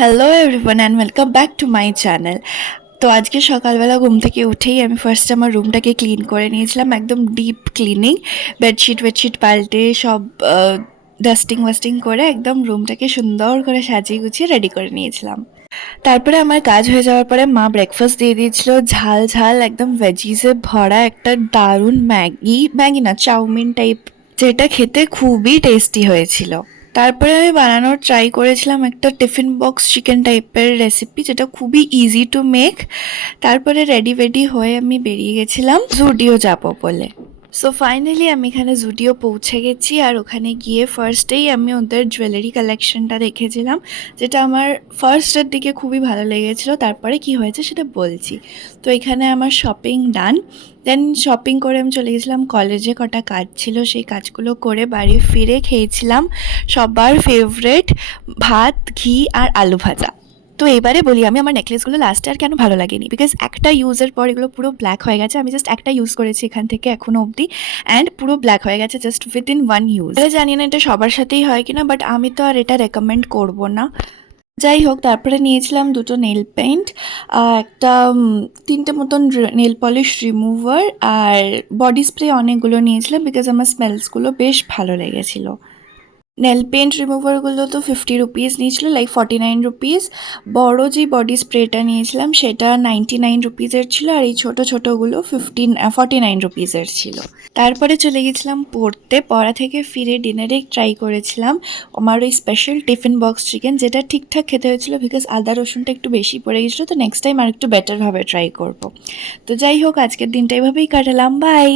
Hello everyone and welcome back to my channel. তো আজকে সকালবেলা ঘুম থেকে উঠেই আমি ফার্স্ট আমার রুমটাকে ক্লিন করে নিয়েছিলাম, একদম ডিপ ক্লিনিং। বেডশিট পাল্টে সব ডাস্টিং ওয়াস্টিং করে একদম রুমটাকে সুন্দর করে সাজিয়ে গুছিয়ে রেডি করে নিয়েছিলাম। তারপরে আমার কাজ হয়ে যাওয়ার পরে মা ব্রেকফাস্ট দিয়ে দিয়েছিল, ঝাল ঝাল একদম ভেজিসে ভরা একটা দারুণ ম্যাগি না চাউমিন টাইপ, যেটা খেতে খুবই টেস্টি হয়েছিল। তারপরে আমি বানানোর ট্রাই করেছিলাম একটা টিফিন বক্স চিকেন টাইপের রেসিপি, যেটা খুবই ইজি টু মেক। তারপরে রেডি হয়ে আমি বেরিয়ে গেছিলাম জুডিও যাবো বলে। সো ফাইনালি আমি এখানে জুডিও পৌঁছে গেছি, আর ওখানে গিয়ে ফার্স্টেই আমি ওদের জুয়েলারি কালেকশনটা দেখেছিলাম, যেটা আমার ফার্স্টের দিকে খুবই ভালো লেগেছিলো। তারপরে কি হয়েছে সেটা বলছি। তো এখানে আমার শপিং ডান। দেন শপিং করে আমি চলে গেছিলাম কলেজে, কটা কাজ ছিল, সেই কাজগুলো করে বাড়ি ফিরে খেয়েছিলাম সবার ফেভারেট ভাত, ঘি আর আলু ভাজা। তো এবারে বলি, আমি আমার নেকলেসগুলো লাস্টে আর কেন ভালো লাগেনি, বিকজ একটা ইউজের পর এগুলো পুরো ব্ল্যাক হয়ে গেছে। আমি জাস্ট একটা ইউজ করেছি এখান থেকে এখনও অবধি, অ্যান্ড পুরো ব্ল্যাক হয়ে গেছে জাস্ট উইদিন ওয়ান ইউজ। জানি না এটা সবার সাথেই হয় কিনা, বাট আমি তো আর এটা রেকমেন্ড করব না। যাই হোক, তারপরে নিয়েছিলাম দুটো নেল পেইন্ট, একটা তিনটে মতন নেল পলিশ রিমুভার, আর বডি স্প্রে অনেকগুলো নিয়েছিলাম বিকজ আমার স্মেলসগুলো বেশ ভালো লেগেছিলো। নেল পেন্ট রিমুভারগুলো তো 50 রুপিস নিয়েছিল, লাইক 49 রুপিস। বড় যে বডি স্প্রেটা নিয়েছিলাম সেটা 99 রুপিসের ছিল, আর এই ছোটোগুলো 49 রুপিসের ছিল। তারপরে চলে গেছিলাম পড়া থেকে ফিরে ডিনারে ট্রাই করেছিলাম আমার ওই স্পেশাল টিফিন বক্স চিকেন, যেটা ঠিকঠাক খেতে হয়েছিল বিকজ আদা রসুনটা একটু বেশি পড়ে গেছিলো। তো নেক্সট টাইম আর একটু বেটারভাবে ট্রাই করব। তো যাই হোক, আজকের দিনটা এভাবেই কাটালাম। বাই।